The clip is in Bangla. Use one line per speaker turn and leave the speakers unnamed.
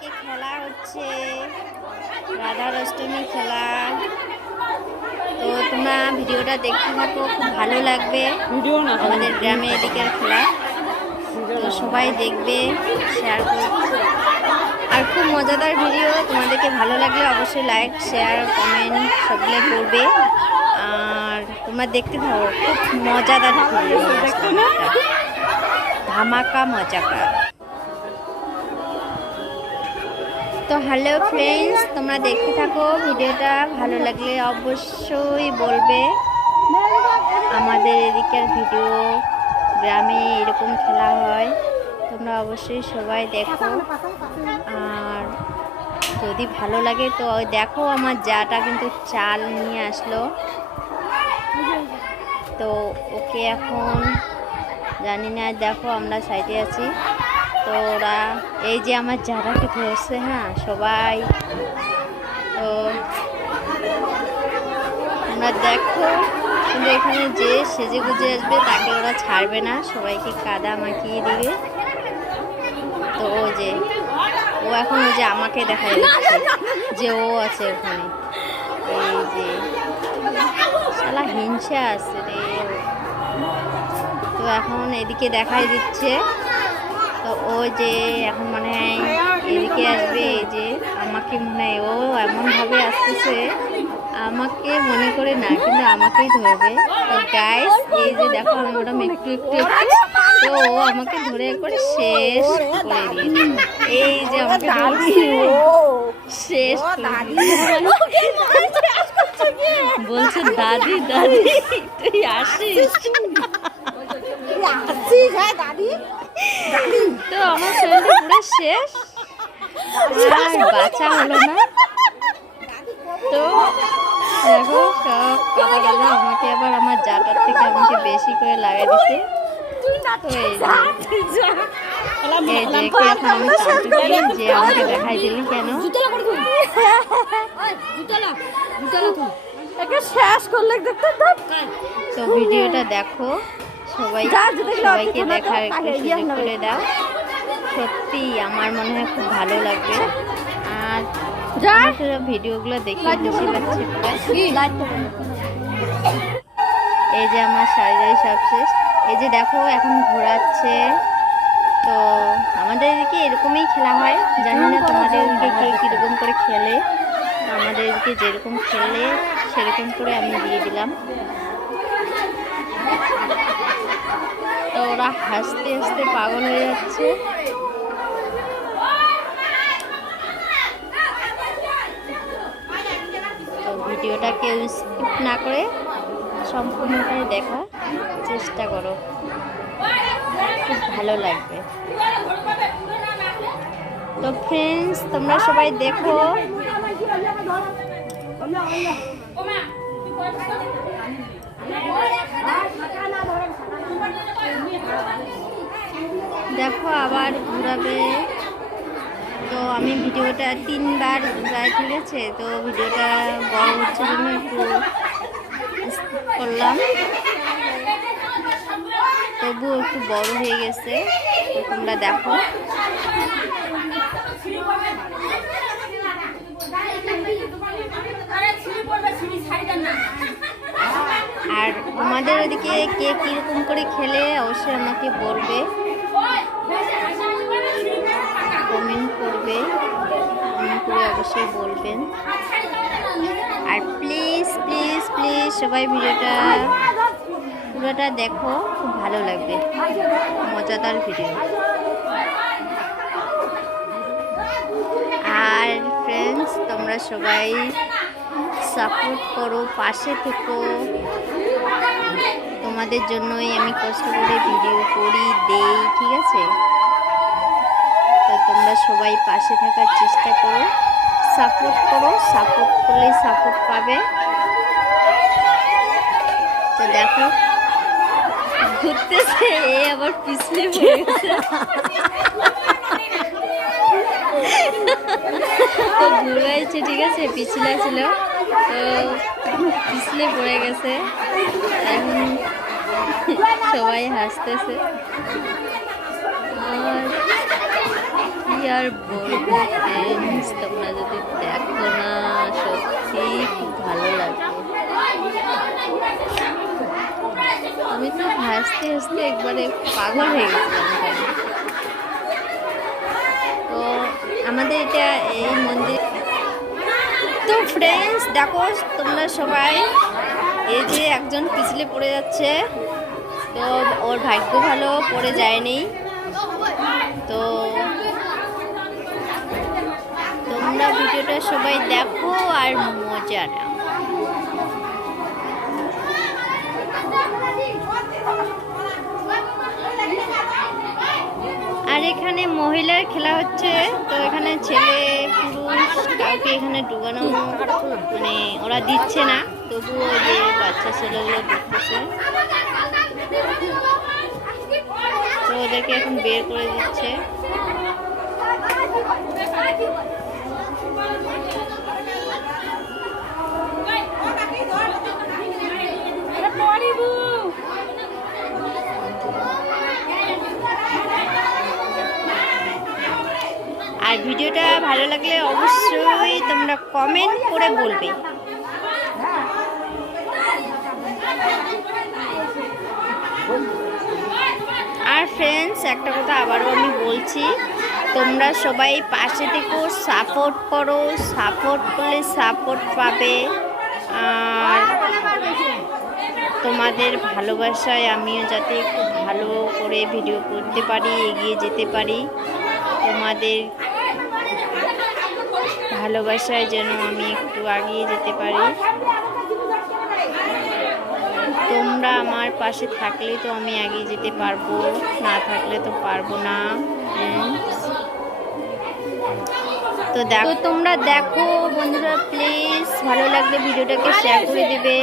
এদিকে খেলা হচ্ছে। রাধার অষ্টমী খেলা। তো তোমরা ভিডিওটা দেখতে থাকো খুব ভালো লাগবে আমাদের গ্রামে এদিকের খেলা। তো সবাই দেখবে শেয়ার করবে। আর খুব মজাদার ভিডিও তোমাদেরকে ভালো লাগলে অবশ্যই লাইক শেয়ার কমেন্ট সবগুলো করবে। আর তোমরা দেখতে থাকো খুব মজাদার ভিডিও ধামাকা মজাকা তো হ্যালো ফ্রেন্ডস তোমরা দেখতে থাকো, ভিডিওটা ভালো লাগলে অবশ্যই বলবে। আমাদের এদিকের ভিডিও গ্রামে এরকম খেলা হয়, তোমরা অবশ্যই সবাই দেখো। আর যদি ভালো লাগে তো দেখো আমার জাটা কিন্তু চাল নিয়ে আসলো। তো ওকে এখন জানি না, দেখো আমরা সাইডে আছি। তো ওরা, এই যে আমার জারাকে ধরছে হ্যাঁ সবাই। তো তোমরা দেখো, কিন্তু এখানে যে সেজে গুজে আসবে, তাকে ওরা ছাড়বে না। সবাইকে কাদা মাখিয়ে দিবে। তো ও যে, ও এখন ওই যে আমাকে দেখাই দিচ্ছে যে ও আছে ওখানে। এই যে, শালা হিংসা আছে রে। তো এখন এদিকে দেখাই দিচ্ছে। তো ও যে এখন মনে হয় এদিকে আসবে এই যে আমাকে মনে হয় ও এমনভাবে আসতেছে আমাকে মনে করে না কিন্তু আমাকেই ধরবে। তো গাইস এই যে দেখো আমি ওরকম একটু একটু একটু তো ও আমাকে ধরে করে শেষ করে দিয়েছে। এই যে আমাকে শেষ বলছে দাদি দাদি তুই আসিস? তো আমার শরীরটা পুরো শেষ। আর হলো না। তো দেখো সব গেল আমাকে আবার আমার জাটার থেকে আমাকে বেশি করে লাগাই দিছে তো এই যে আমাকে দেখাই দিলি কেন?
শেষ করলে দেখতে
তো ভিডিওটা দেখো। সবাই সবাইকে দেখার একটু সুযোগ করে দাও। সত্যি আমার মনে হয় খুব ভালো লাগবে। আর ভিডিওগুলো দেখে খুশি লাগছে এই যে আমার শাড়িটাই সব শেষ। এই যে দেখো এখন ঘোরাচ্ছে। তো আমাদের এদিকে এরকমই খেলা হয়? জানি না তোমাদের এদিকে কে কীরকম করে খেলে। আমাদের এদিকে যেরকম খেলে সেরকম করে আমি দিয়ে দিলাম। তো ওরা হাসতে হাসতে পাগল হয়ে যাচ্ছে। তো ভিডিওটা কেউ স্কিপ না করে সম্পূর্ণটাই দেখার চেষ্টা করো। খুব ভালো লাগবে। তো ফ্রেন্ডস তোমরা সবাই দেখো। দেখো আবার ঘুরাবে। তো আমি ভিডিওটা তিনবার প্রায় তুলেছে, তো ভিডিওটা বড় হচ্ছে জন্য একটু করলাম। তবুও একটু বড় হয়ে গেছে তোমরা দেখো আর তোমাদের ওদিকে কে কীরকম করে খেলে, অবশ্যই আমাকে বলবে। কমেন্ট করবে কমেন্ট করে অবশ্যই বলবেন। আর প্লিজ প্লিজ প্লিজ সবাই ভিডিওটা, পুরোটা দেখো, খুব ভালো লাগবে। মজাদার ভিডিও আর ফ্রেন্ডস তোমরা সবাই সাপোর্ট করো, পাশে থেকো। তোমাদের জন্যই আমি কষ্ট করে ভিডিও করি, দেই, ঠিক আছে? তো তোমরা সবাই পাশে থাকার চেষ্টা করো সাপোর্ট করো সাপোর্ট করলে সাপোর্ট পাবে। তো দেখো, ঘুরতেছে, এ আবার পিছলে তো ঘুরাইছে ঠিক আছে পিছলে ছিল। তো পিছলে পড়ে গেছে। এখন সবাই হাসতেছে আর তোমরা যদি দেখো না, সত্যি খুব ভালো লাগে আমি তো হাসতে হাসতে একবারে পাগল হয়ে গেছিলাম। তো আমাদের এটা এই মন্দির তো ফ্রেন্ডস দেখো তোমরা সবাই এই যে একজন পিছলে পড়ে যাচ্ছে। তো ওর ভাগ্য ভালো, পড়ে যায়নি। তো তোমরা ভিডিওটা সবাই দেখো আর মজা নাও। আর এখানে মহিলার খেলা হচ্ছে। তো এখানে ছেলে কাউকে এখানে ঢুকানো মানে ওরা দিচ্ছে না, তবুও যে বাচ্চা ছেলেগুলো দেখতেছে। তো ওদেরকে এখন বের করে দিচ্ছে। আর ভিডিওটা ভালো লাগলে অবশ্যই তোমরা কমেন্ট করে বলবে। আর ফ্রেন্ডস একটা কথা আবারও আমি বলছি, তোমরা সবাই পাশে থেকো সাপোর্ট করো সাপোর্ট করলে সাপোর্ট পাবে। আর তোমাদের ভালোবাসায় আমিও যাতে খুব ভালো করে ভিডিও করতে পারি, এগিয়ে যেতে পারি। তোমাদের ভালোবাসায় যেন আমি একটু আগিয়ে যেতে পারি। তোমরা আমার পাশে থাকলে তো আমি এগিয়ে যেতে পারব, না থাকলে তো পারব না। তো দেখো তোমরা দেখো বন্ধুরা প্লিজ ভালো লাগলে ভিডিওটাকে শেয়ার করে দেবে।